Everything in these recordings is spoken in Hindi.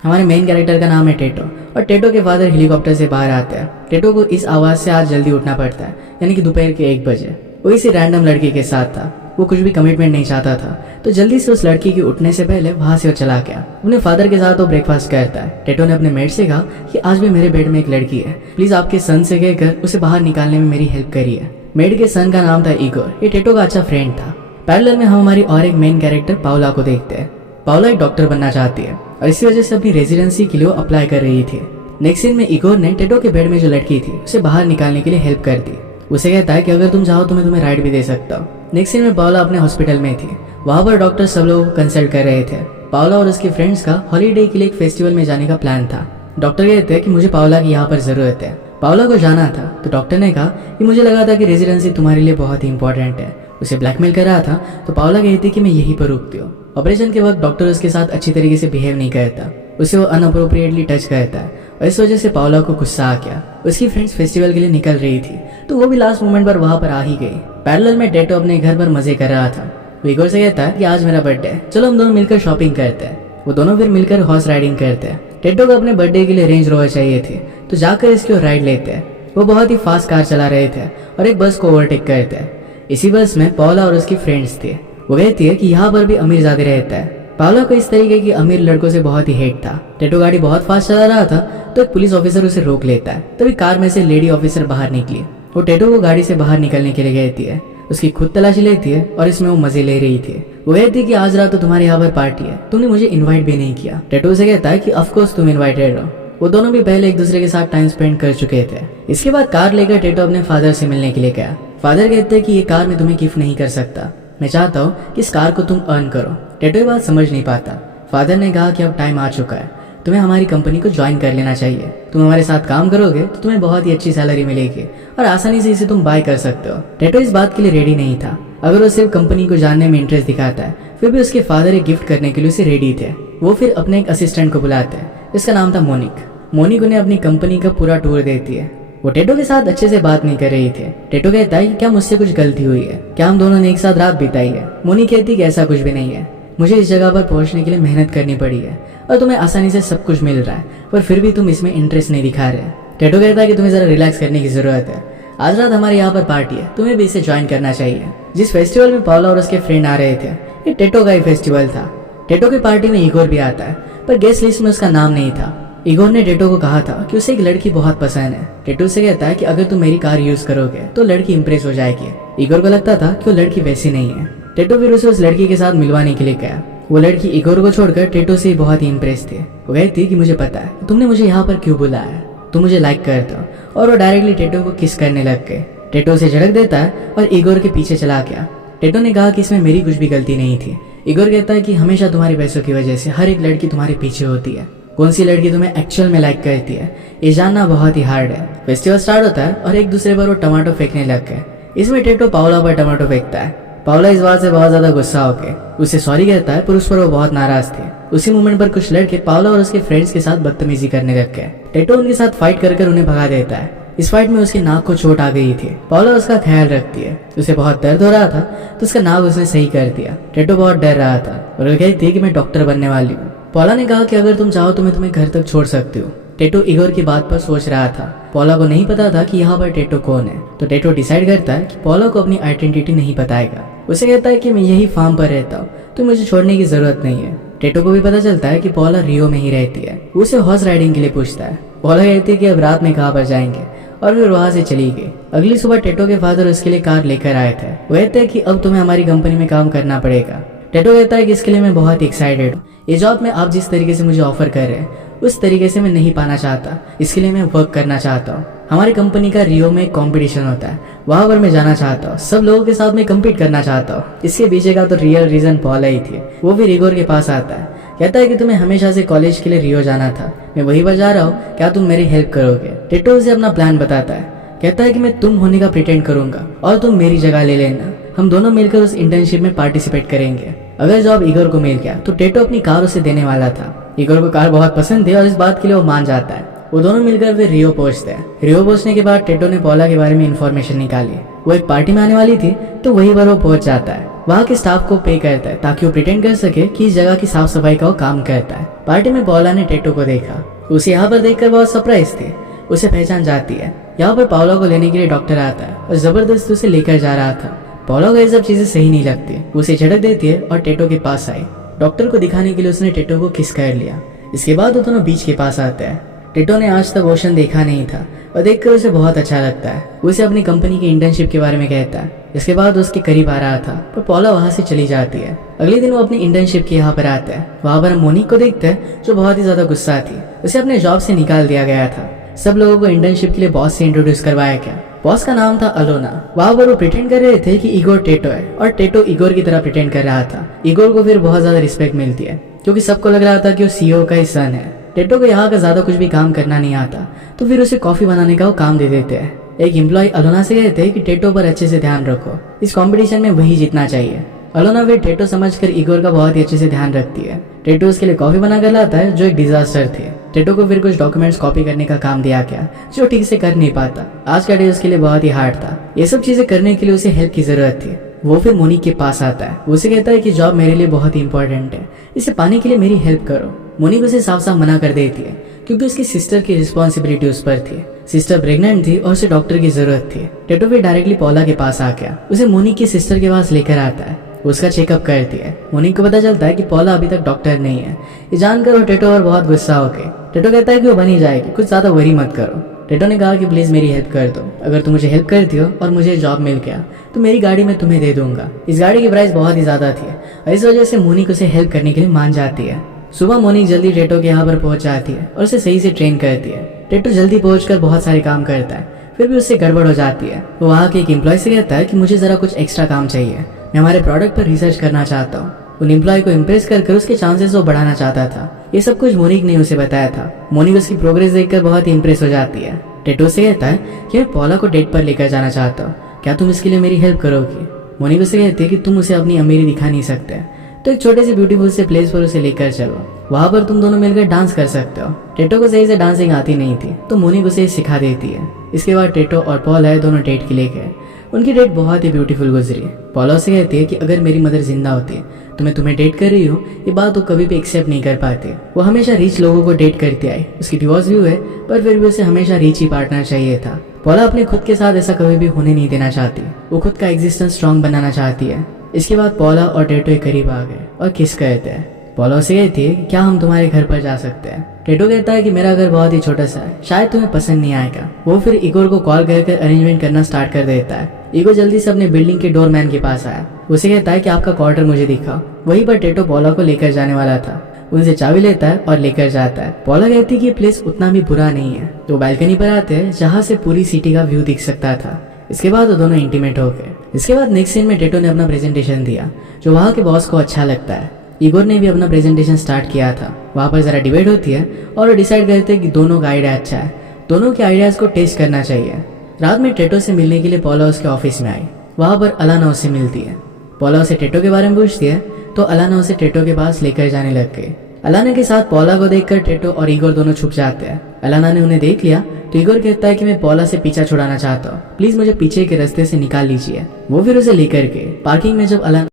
हमारे मेन कैरेक्टर का नाम है टेटो और टेटो के फादर हेलीकॉप्टर से बाहर आते हैं। टेटो को इस आवाज़ से आज जल्दी उठना पड़ता है, यानी कि दोपहर के 1 बजे। वो इसी रैंडम लड़की के साथ था। वो कुछ भी कमिटमेंट नहीं चाहता था, तो जल्दी से उस लड़की के उठने से पहले वहां से वो चला गया। अपने फादर के साथ वो ब्रेकफास्ट करता है। टेटो ने अपने मेट से कहा कि आज भी मेरे बेड में एक लड़की है, प्लीज आपके सन से कहकर उसे बाहर निकालने में मेरी हेल्प करिए। मेट के सन का नाम था इगोर। ये टेटो का अच्छा फ्रेंड था। पैरेलल में हम हमारी और एक मेन कैरेक्टर पाउला को देखते हैं। पाउला एक डॉक्टर बनना चाहती है और इसी वजह से अपनी रेजिडेंसी के लिए अप्लाई कर रही थी। नेक्स्ट सीन में इगोर ने टेटो के बेड में जो लड़की थी उसे बाहर निकालने के लिए हेल्प कर दी। उसे कहता है कि अगर तुम चाहो तो मैं तुम्हें राइड भी दे सकता हूँ। नेक्स्ट सीन में पाउला अपने हॉस्पिटल में थी। वहां पर डॉक्टर सब लोगों को कंसल्ट कर रहे थे। पाउला और उसके फ्रेंड्स का हॉलीडे के लिए एक फेस्टिवल में जाने का प्लान था। डॉक्टर कहते हैं कि मुझे पाउला की यहाँ पर जरूरत है। पाउला को जाना था तो डॉक्टर ने कहा कि मुझे लगा था कि रेजिडेंसी तुम्हारे लिए बहुत ही इंपॉर्टेंट है। उसे ब्लैकमेल कर रहा था तो पाउला कहती कि मैं यहीं पर रुकती हूँ। ऑपरेशन के वक्त डॉक्टर उसके साथ अच्छी तरीके से बिहेव नहीं करता, उसे वो अनअप्रोप्रिएटली टच करता है और इस वजह से पाउला को गुस्सा आ गया। उसकी फ्रेंड्स फेस्टिवल के लिए निकल रही थी तो वो भी लास्ट मोमेंट पर वहां पर आ ही गई। पैरेलल में टेटो अपने घर पर मजे कर रहा था। वो इगोर से कहता है कि आज मेरा बर्थडे है, चलो हम दोनों मिलकर शॉपिंग करते हैं। वो दोनों फिर मिलकर हॉर्स राइडिंग करते हैं। टेटो को अपने बर्थडे के लिए रेंज रोवर चाहिए थी तो जाकर इसकी ओर राइड लेते हैं। वो बहुत ही फास्ट कार चला रहे थे और एक बस को ओवरटेक करते हैं। इसी बस में पाउला और उसकी फ्रेंड्स थे। वो कहती है कि यहाँ पर भी अमीर ज्यादा रहता है। पाउला को इस तरीके की अमीर लड़कों से बहुत ही हेट था। टेटो गाड़ी बहुत फास्ट चला रहा था तो एक पुलिस ऑफिसर उसे रोक लेता है। तभी कार में से लेडी ऑफिसर बाहर निकली। वो टेटो को गाड़ी से बाहर निकलने के लिए कहती है। उसकी खुद तलाशी लेती है और इसमें वो मजे ले रही थी। वो कहती है कि आज रात तो तुम्हारे यहाँ पर पार्टी है, तुमने मुझे इन्वाइट भी नहीं किया। टेटो से कहता है कि ऑफकोर्स तुम इन्वाइटेड हो। वो दोनों भी पहले एक दूसरे के साथ टाइम स्पेंड कर चुके थे। इसके बाद कार लेकर टेटो अपने फादर से मिलने के लिए गया। फादर कहते हैं कि ये कार मैं तुम्हें गिफ्ट नहीं कर सकता, मैं चाहता हूँ कि इस कार को तुम अर्न करो। टेटो ये बात समझ नहीं पाता। फादर ने कहा कि अब टाइम आ चुका है, तुम्हें हमारी कंपनी को ज्वाइन कर लेना चाहिए। तुम हमारे साथ काम करोगे तो तुम्हें बहुत ही अच्छी सैलरी मिलेगी और आसानी से इसे तुम बाय कर सकते हो। टेटो इस बात के लिए रेडी नहीं था। अगर वो सिर्फ कंपनी को जानने में इंटरेस्ट दिखाता है, फिर भी उसके फादर एक गिफ्ट करने के लिए उसे रेडी थे। वो फिर अपने एक असिस्टेंट को बुलाते हैं जिसका नाम था मोनिक। मोनिक उन्हें अपनी कंपनी का पूरा टूर देती है। वो टेटो के साथ अच्छे से बात नहीं कर रही थी। टेटो कहता है कि क्या मुझसे कुछ गलती हुई है, क्या हम दोनों ने एक साथ रात बिताई है। मोनिक कहती कि ऐसा कुछ भी नहीं है, मुझे इस जगह पर पहुंचने के लिए मेहनत करनी पड़ी है और तुम्हें आसानी से सब कुछ मिल रहा है, पर फिर भी तुम इसमें इंटरेस्ट नहीं दिखा रहे। टेटो कहता है कि तुम्हें जरा रिलैक्स करने की जरूरत है। आज रात हमारे यहाँ पर पार्टी है, तुम्हें भी इसे ज्वाइन करना चाहिए। जिस फेस्टिवल में पाउला और उसके फ्रेंड आ रहे थे, ये टेटो का ही फेस्टिवल था। टेटो की पार्टी में इगोर भी आता है, पर गेस्ट लिस्ट में उसका नाम नहीं था। इगोर ने टेटो को कहा था कि उसे एक लड़की बहुत पसंद है। टेटो से कहता है कि अगर तुम मेरी कार यूज करोगे तो लड़की इंप्रेस हो जाएगी। इगोर को लगता था कि वो लड़की वैसी नहीं है। टेटो फिर उसे उस लड़की के साथ मिलवाने के लिए गया। वो लड़की इगोर को छोड़कर टेटो से बहुत ही इंप्रेस थी। वो कहती कि मुझे पता है तुमने मुझे यहाँ पर क्यों बुलाया, तुम मुझे लाइक करते हो। और वो डायरेक्टली टेटो को किस करने लग गए। टेटो से झड़क देता है और इगोर के पीछे चला गया। टेटो ने कहा कि इसमें मेरी कुछ भी गलती नहीं थी। इगोर कहता है कि हमेशा तुम्हारे पैसों की वजह से हर एक लड़की तुम्हारे पीछे होती है। कौन सी लड़की तुम्हें एक्चुअल में लाइक करती है ये जानना बहुत ही हार्ड है। फेस्टिवल स्टार्ट होता है और एक दूसरे पर वो टमाटो फेंकने लग गए। इसमें टेटो पाउला पर टमाटो फेंकता है। पाउला इस बात से बहुत ज्यादा गुस्सा होके उसे सॉरी कहता है, पर उस पर वो बहुत नाराज थे। उसी मोमेंट पर कुछ लड़के पाउला और उसके फ्रेंड्स के साथ बदतमीजी करने लग गए। टेटो उनके साथ फाइट कर उन्हें भगा देता है। इस फाइट में उसके नाक को चोट आ गई थी। पाउला उसका ख्याल रखती है। उसे बहुत दर्द हो रहा था तो उसका नाक उसने सही कर दिया। टेटो बहुत डर रहा था और वो कहती है कि मैं डॉक्टर बनने वाली हूँ। पाउला ने कहा कि अगर तुम चाहो तो मैं तुम्हें घर तक छोड़ सकती हूँ। टेटो इगोर की बात पर सोच रहा था। पाउला को नहीं पता था कि यहाँ पर टेटो कौन है, तो टेटो डिसाइड करता है कि पाउला को अपनी आइडेंटिटी नहीं बताएगा। उसे कहता है कि मैं यही फार्म पर रहता हूँ, तो मुझे छोड़ने की जरूरत नहीं है। टेटो को भी पता चलता है कि पाउला रियो में ही रहती है। उसे हॉर्स राइडिंग के लिए पूछता है। पाउला कहती है कि अब रात में कहाँ पर जाएंगे और फिर वहां से चली गई। अगली सुबह टेटो के फादर उसके लिए कार लेकर आए थे। वो कहते हैं कि अब तुम्हें हमारी कंपनी में काम करना पड़ेगा। टेटो कहता है कि इसके लिए मैं बहुत एक्साइटेड हूँ। ये जॉब में आप जिस तरीके से मुझे ऑफर कर रहे हैं उस तरीके से मैं नहीं पाना चाहता, इसके लिए मैं वर्क करना चाहता हूँ। हमारी कंपनी का रियो में एक कॉम्पिटिशन होता है, वहां पर मैं जाना चाहता हूँ। सब लोगों के साथ मैं कम्पीट करना चाहता हूँ। इसके पीछे का तो रियल रीजन पाउला ही थी। वो भी इगोर के पास आता है, कहता है कि तुम्हें हमेशा से कॉलेज के लिए रियो जाना था, मैं वही पर जा रहा हूँ, क्या तुम मेरी हेल्प करोगे। टेटो उसे अपना प्लान बताता है। कहता है कि मैं तुम होने का प्रिटेंड करूंगा और तुम मेरी जगह ले लेना। हम दोनों मिलकर उस इंटर्नशिप में पार्टिसिपेट करेंगे। अगर जॉब इगोर को मिल गया तो टेटो अपनी कार उसे देने वाला था। इगोर को कार बहुत पसंद थी और इस बात के लिए वो मान जाता है। वो दोनों मिलकर फिर रियो पहुंचते हैं। रियो पहुंचने के बाद टेटो ने पॉला के बारे में इन्फॉर्मेशन निकाली। वो एक पार्टी में आने वाली थी तो वहीं पर वो पहुंच जाता है। वहाँ के स्टाफ को पे करता है ताकि वो प्रिटेंड कर सके कि इस जगह की साफ सफाई का वो काम करता है। पार्टी में पॉला ने टेटो को देखा। उसे यहाँ पर देखकर बहुत सरप्राइज थी। उसे पहचान जाती है। यहाँ पर पाओला को लेने के लिए डॉक्टर आता है और जबरदस्ती उसे लेकर जा रहा था। पाओला को ये सब चीजें सही नहीं लगती। उसे झटक देती है और टेटो के पास आई। डॉक्टर को दिखाने के लिए उसने टेटो को किस कर लिया। इसके बाद वो दोनों बीच के पास आते हैं। टेटो ने आज तक ओशन देखा नहीं था और देखकर उसे बहुत अच्छा लगता है। उसे अपनी कंपनी की इंटर्नशिप के बारे में कहता है। इसके बाद उसके करीब आ रहा था पर पॉला वहां से चली जाती है। अगले दिन वो अपनी इंटर्नशिप के यहाँ पर आता है। वहां पर हम मोनिक को देखते हैं जो बहुत ही ज्यादा गुस्सा थी। उसे अपने जॉब से निकाल दिया गया था। सब लोगों को इंटर्नशिप के लिए बॉस से इंट्रोड्यूस करवाया गया। बॉस का नाम था अलोना। वहां पर वो प्रिटेंड कर रहे थे कि इगोर टेटो है और टेटो इगोर की तरह प्रिटेंड कर रहा था। इगोर को फिर बहुत ज्यादा रिस्पेक्ट मिलती है क्योंकि सबको लग रहा था कि वो सीईओ का ही सन है। टेटो को यहाँ का ज्यादा कुछ भी काम करना नहीं आता तो फिर उसे कॉफी बनाने का वो काम दे देते हैं। एक एम्प्लॉय अलोना से कहते हैं कि टेटो पर अच्छे से ध्यान रखो, इस कंपटीशन में वही जीतना चाहिए। अलोना फिर टेटो समझकर इगोर का बहुत ही अच्छे से ध्यान रखती है। टेटो उसके लिए कॉफी बना कर लाता है जो एक डिजास्टर थे। टेटो को फिर कुछ डॉक्यूमेंट्स कॉपी करने का काम दिया गया जो ठीक से कर नहीं पाता। आज का डे उसके लिए बहुत ही हार्ड था। ये सब चीजें करने के लिए उसे हेल्प की जरूरत थी। वो फिर मोनिक के पास आता है। उसे कहता है कि जॉब मेरे लिए बहुत ही इंपॉर्टेंट है, इसे पाने के लिए मेरी हेल्प करो। मोनिक उसे साफ साफ मना कर देती है क्योंकि उसकी सिस्टर की रिस्पॉन्सिबिलिटी उस पर थी। सिस्टर प्रेग्नेंट थी और उसे डॉक्टर की जरूरत थी। टेटो फिर डायरेक्टली पॉला के पास आ गया। उसे मोनिक की सिस्टर के पास लेकर आता है। उसका चेकअप करती है। मोनिक को पता चलता है कि पॉला अभी तक डॉक्टर नहीं है। ये जानकर वो टेटो और बहुत गुस्सा हो गए। टेटो कहता है कि वो बनी जाएगी, कुछ ज्यादा वरी मत करो। टेटो ने कहा कि प्लीज मेरी हेल्प कर दो। अगर तुम मुझे हेल्प करती हो और मुझे जॉब मिल गया तो मेरी गाड़ी मैं तुम्हें दे दूंगा। इस गाड़ी की प्राइस बहुत ही ज्यादा थी और इस वजह से मोनिक उसे हेल्प करने के लिए मान जाती है। सुबह मोनिक जल्दी टेटो के यहाँ पर पहुंच जाती है और उसे सही से ट्रेन करती है। टेटो जल्दी पहुंचकर बहुत सारे काम करता है फिर भी उससे गड़बड़ हो जाती है। वो वहाँ के एक एम्प्लॉय से कहता है कि मुझे जरा कुछ एक्स्ट्रा काम चाहिए, मैं हमारे प्रोडक्ट पर रिसर्च करना चाहता हूँ। उन एम्प्लॉय को इम्प्रेस कर उसके चांसेस वो बढ़ाना चाहता था। ये सब कुछ मोनिक ने उसे बताया था। मोनिक उसकी प्रोग्रेस देखकर बहुत ही इम्प्रेस हो जाती है। टेटो से कहता है कि मैं पॉला को डेट पर लेकर जाना चाहता हूँ, क्या तुम इसके लिए मेरी हेल्प करोगी। मोनिक उसे कहती है कि तुम उसे अपनी अमीरी दिखा नहीं सकते तो एक छोटे से ब्यूटीफुल से प्लेस पर उसे लेकर चलो, वहाँ पर तुम दोनों मिलकर डांस कर सकते हो। टेटो को सही से डांसिंग आती नहीं थी तो मोनिक उसे सिखा देती है। इसके बाद टेटो और पॉला दोनों डेट के लिए गए। उनकी डेट बहुत ही ब्यूटीफुल गुजरी। पॉला से कहती है कि अगर मेरी मदर जिंदा होती तो मैं तुम्हें डेट कर रही हूँ ये बात वो कभी भी एक्सेप्ट नहीं कर पाती। वो हमेशा रिच लोगों को डेट करती आई। उसकी डिवोर्स भी हुए पर फिर भी उसे हमेशा रिच ही पार्टनर चाहिए था। पॉला अपने खुद के साथ ऐसा कभी भी होने नहीं देना चाहती। वो खुद का एग्जिस्टेंस स्ट्रॉन्ग बनाना चाहती है। इसके बाद पॉला और टेटो करीब आ गए और किस कहते हैं। पॉला उसे कहती है क्या हम तुम्हारे घर पर जा सकते हैं। टेटो कहता है कि मेरा घर बहुत ही छोटा सा है, शायद तुम्हें पसंद नहीं आएगा। वो फिर इगोर को कॉल करके अरेंजमेंट करना स्टार्ट कर देता है। इगोर जल्दी से अपने बिल्डिंग के डोरमैन के पास आया। उसे कहता है कि आपका क्वार्टर मुझे दिखाओ। वहीं पर टेटो पॉला को लेकर जाने वाला था। उनसे चाबी लेता है और लेकर जाता है। पॉला कहती है कि प्लेस उतना भी बुरा नहीं है। तो बैल्कनी पर आते हैं जहाँ से पूरी सिटी का व्यू दिख सकता था। इसके बाद वो दोनों इंटीमेट हो गए। इसके बाद नेक्स्ट सीन में टेटो ने अपना प्रेजेंटेशन दिया जो वहाँ के बॉस को अच्छा लगता है। इगोर ने भी अपना प्रेजेंटेशन स्टार्ट किया था। वहाँ पर जरा डिबेट होती है और वो डिसाइड करते हैं कि दोनों का आइडिया अच्छा है, दोनों के आइडियाज को टेस्ट करना चाहिए। रात में टेटो से मिलने के लिए पॉला उसके ऑफिस में आई। वहाँ पर अलाना उससे मिलती है। पॉला उसे टेटो के बारे में पूछती है तो अलाना उसे टेटो के पास लेकर जाने लग गई। अलाना के साथ पॉला को देखकर टेटो और इगोर दोनों छुप जाते हैं। अलाना ने उन्हें देख लिया तो इगोर कहता है कि मैं पॉला से पीछा छुड़ाना चाहता हूँ, प्लीज मुझे पीछे के रास्ते से निकाल लीजिए। वो फिर उसे लेकर के पार्किंग में जब अलाना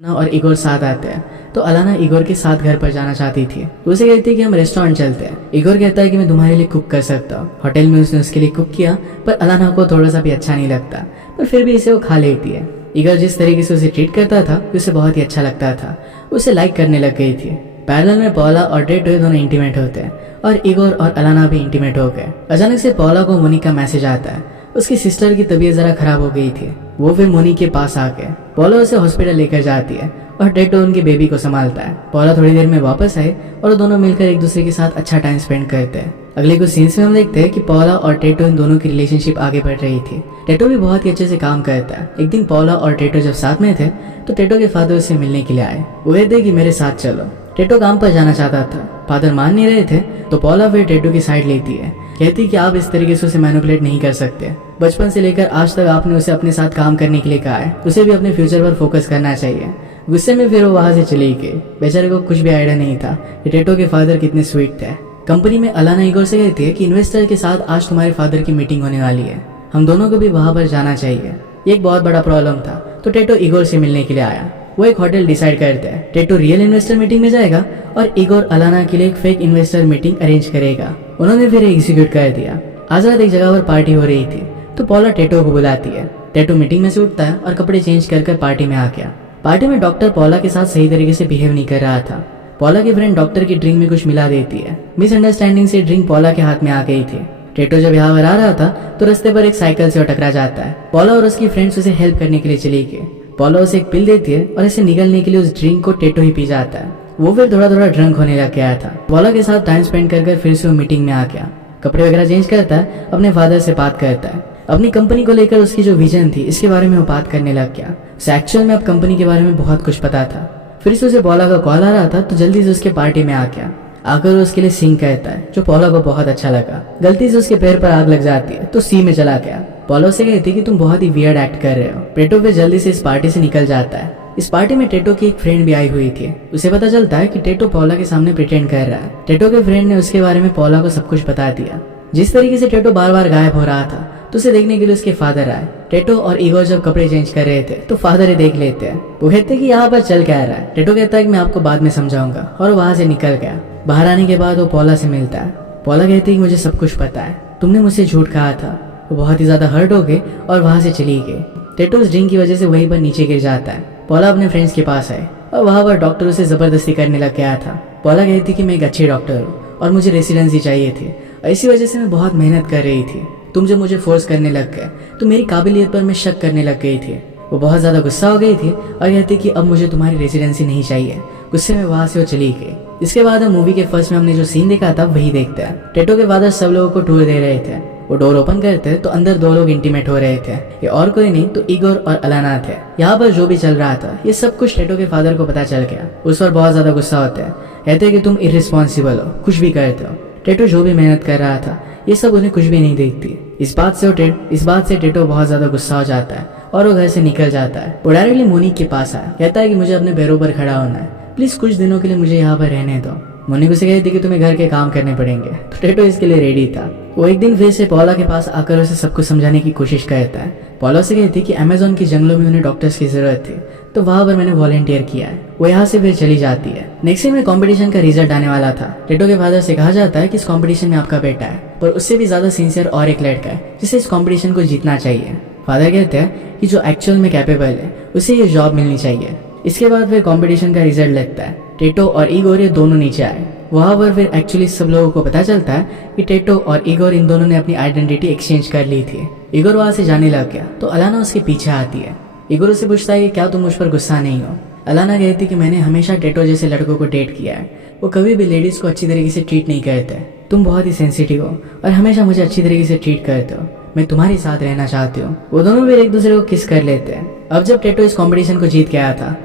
और इगोर साथ आते हैं तो अलाना इगोर के साथ घर पर जाना चाहती थी। तो उसे कहती है कि हम रेस्टोरेंट चलते हैं। इगोर कहता है कि मैं तुम्हारे लिए कुक कर सकता हूँ। होटल में उसने उसके लिए कुक किया पर अलाना को थोड़ा सा भी अच्छा नहीं लगता पर फिर भी इसे वो खा लेती है। इगोर जिस तरीके से उसे ट्रीट करता था उसे बहुत ही अच्छा लगता था, उसे लाइक करने लग गई थी। पैरेलल में पॉला और टेटो दोनों इंटीमेट होते हैं और इगोर और अलाना भी इंटीमेट हो गए। अचानक से पॉला को मोनिक का मैसेज आता है। उसकी सिस्टर की तबीयत जरा खराब हो गई थी। वो फिर मोनिक के पास आ गए। पॉला उसे हॉस्पिटल लेकर जाती है और टेटो उनके बेबी को संभालता है। पॉला थोड़ी देर में वापस आए और दोनों मिलकर एक दूसरे के साथ अच्छा टाइम स्पेंड करते हैं। अगले कुछ सीन्स में हम देखते हैं कि पॉला और टेटो इन दोनों की रिलेशनशिप आगे बढ़ रही थी। टेटो भी बहुत ही अच्छे से काम करता है। एक दिन पॉला और टेटो जब साथ में थे तो टेटो के फादर उससे मिलने के लिए आए। वो कहते कि मेरे साथ चलो। टेटो काम पर जाना चाहता था, फादर मान नहीं रहे थे तो पॉला फिर टेटो की साइड लेती है। कहती कि आप इस तरीके से उसे मैनिपुलेट नहीं कर सकते। बचपन से लेकर आज तक आपने उसे अपने साथ काम करने के लिए कहा है, उसे भी अपने फ्यूचर पर फोकस करना चाहिए। गुस्से में फिर वो वहां से चली गई। बेचारे को कुछ भी आइडिया नहीं था कि टेटो के फादर कितने स्वीट थे। कंपनी में अलाना इगोर से कहती है कि इन्वेस्टर के साथ आज तुम्हारे फादर की मीटिंग होने वाली है, हम दोनों को भी वहां पर जाना चाहिए। ये एक बहुत बड़ा प्रॉब्लम था, तो टेटो इगोर से मिलने के लिए आया। वो एक होटल डिसाइड करते हैं। टेटो रियल इन्वेस्टर मीटिंग में जाएगा और इगोर अलाना के लिए एक फेक इन्वेस्टर मीटिंग अरेंज करेगा। उन्होंने फिर एग्जीक्यूट कर दिया। आज रात एक जगह पर पार्टी हो रही थी, तो पॉला टेटो को बुलाती है। टेटो मीटिंग में से उठता है और कपड़े चेंज कर पार्टी में आ गया। पार्टी में डॉक्टर पॉला के साथ सही तरीके से बिहेव नहीं कर रहा था। पॉला की फ्रेंड डॉक्टर की ड्रिंक में कुछ मिला देती है। मिसअंडरस्टैंडिंग से ड्रिंक पॉला के हाथ में आ गई थी। टेटो जब यहाँ पर आ रहा था तो रास्ते पर एक साइकिल से टकरा जाता है। पॉला और उसकी फ्रेंड्स उसे हेल्प करने के लिए चली गई। पॉला उसे एक पिल देती है और इसे निगलने के लिए उस ड्रिंक को टेटो ही पी जाता है। वो फिर थोड़ा थोड़ा ड्रंक होने लग गया था। पॉला के साथ टाइम स्पेंड कर फिर से वो मीटिंग में आ गया। कपड़े वगैरह चेंज करता है, अपने फादर से बात करता है। अपनी कंपनी को लेकर उसकी जो विजन थी इसके बारे में वो बात करने लग गया। उसे एक्चुअल में अब कंपनी के बारे में बहुत कुछ पता था। फिर से उसे पॉला का कॉल आ रहा था, तो जल्दी से उसके पार्टी में आ गया। आकर वो उसके लिए सिंग कहता है, जो पॉला को बहुत अच्छा लगा। गलती से उसके पैर पर आग लग जाती है, तो सी में चला गया। पॉला उसे कहती कि तुम बहुत ही वियर्ड एक्ट कर रहे हो। टेटो फिर जल्दी से इस पार्टी से निकल जाता है। इस पार्टी में टेटो की एक फ्रेंड भी आई हुई थी। उसे पता चलता है कि टेटो पॉला के सामने प्रिटेंड कर रहा है। टेटो के फ्रेंड ने उसके बारे में पॉला को सब कुछ बता दिया। जिस तरीके से टेटो बार बार गायब हो रहा था, तो उसे देखने के लिए उसके फादर आए। टेटो और इगोर जब कपड़े चेंज कर रहे थे, तो फादर ये देख लेते हैं। वो कहते हैं कि यहाँ पर चल क्या रहा है। टेटो कहता है कि मैं आपको बाद में समझाऊंगा, और वहां से निकल गया। बाहर आने के बाद वो पॉला से मिलता है। पॉला कहती है कि मुझे सब कुछ पता है, तुमने मुझसे झूठ कहा था। वो बहुत ही ज्यादा हर्ट हो गई और वहां से चली गई। टेटो उस ड्रिंक की वजह से वहीं पर नीचे गिर जाता है। पॉला अपने फ्रेंड्स के पास आए और वहां पर डॉक्टर उसे जबरदस्ती करने लग गया था। पॉला कहती कि मैं एक अच्छी डॉक्टर हूँ और मुझे रेसिडेंसी चाहिए थी, इसी वजह से मैं बहुत मेहनत कर रही थी। तुम जब मुझे फोर्स करने लग गए तो मेरी काबिलियत पर मैं शक करने लग गई थी। वो बहुत ज्यादा गुस्सा हो गई थी और कहती कि अब मुझे तुम्हारी रेसिडेंसी नहीं चाहिए। गुस्से में वहां से वो चली गई। इसके बाद हम मूवी के फर्स्ट में हमने जो सीन देखा था वही देखते हैं। टेटो के फादर सब लोगों को टूर दे रहे थे। वो डोर ओपन करते तो अंदर दो लोग इंटीमेट हो रहे थे। ये और कोई नहीं तो इगोर और अलाना थे। यहाँ पर जो भी चल रहा था ये सब कुछ टेटो के फादर को पता चल गया। उस पर बहुत ज्यादा गुस्सा होता है। कहते हैं कि तुम इररिस्पॉन्सिबल हो, कुछ भी करते हो। टेटो जो भी मेहनत कर रहा था ये सब उन्हें कुछ भी नहीं देखती। इस बात से टेटो बहुत ज्यादा गुस्सा हो जाता है और वो घर से निकल जाता है। वो डायरेक्टली मोनिक के पास आया। कहता है कि मुझे अपने पैरों पर खड़ा होना है, प्लीज कुछ दिनों के लिए मुझे यहाँ पर रहने दो। मोनिक उसे कहती कि तुम्हें घर के काम करने पड़ेंगे, तो टेटो इसके लिए रेडी था। वो एक दिन फिर से पॉला के पास आकर उसे सब कुछ समझाने की कोशिश करता है। पॉला से कहती कि अमेज़न की जंगलों में उन्हें डॉक्टर्स की जरूरत थी, तो वहां पर मैंने वॉलंटियर किया है। वो यहाँ से फिर चली जाती है। नेक्स्ट डे में कंपटीशन का रिजल्ट आने वाला था। टेटो के फादर से कहा जाता है कि इस कंपटीशन में आपका बेटा है, पर उससे भी ज्यादा सिंसियर और एक लड़का है जिसे इस कंपटीशन को जीतना चाहिए। फादर कहते हैं कि जो एक्चुअल में कैपेबल है उसे ये जॉब मिलनी चाहिए। इसके बाद फिर कंपटीशन का रिजल्ट लगता है। टेटो और इगोर ये दोनों नीचे आए। वहां पर फिर एक्चुअली सब लोगों को पता चलता है कि टेटो और इगोर इन दोनों ने अपनी आइडेंटिटी एक्सचेंज कर ली थी। इगोर वहां से जाने लग गया तो अलाना उसके पीछे आती है। इगोर उससे पूछता है कि क्या तुम मुझ पर गुस्सा नहीं हो। अलाना कहती कि मैंने हमेशा टेटो जैसे लड़कों को डेट किया है, वो कभी भी लेडीज को अच्छी तरीके से ट्रीट नहीं करते। तुम बहुत ही सेंसिटिव हो और हमेशा मुझे अच्छी तरीके से ट्रीट करते हो। मैं तुम्हारे साथ रहना चाहती हूँ। वो दोनों फिर एक दूसरे को किस कर लेते हैं। अब जब टेटो इस कंपटीशन को जीत गया था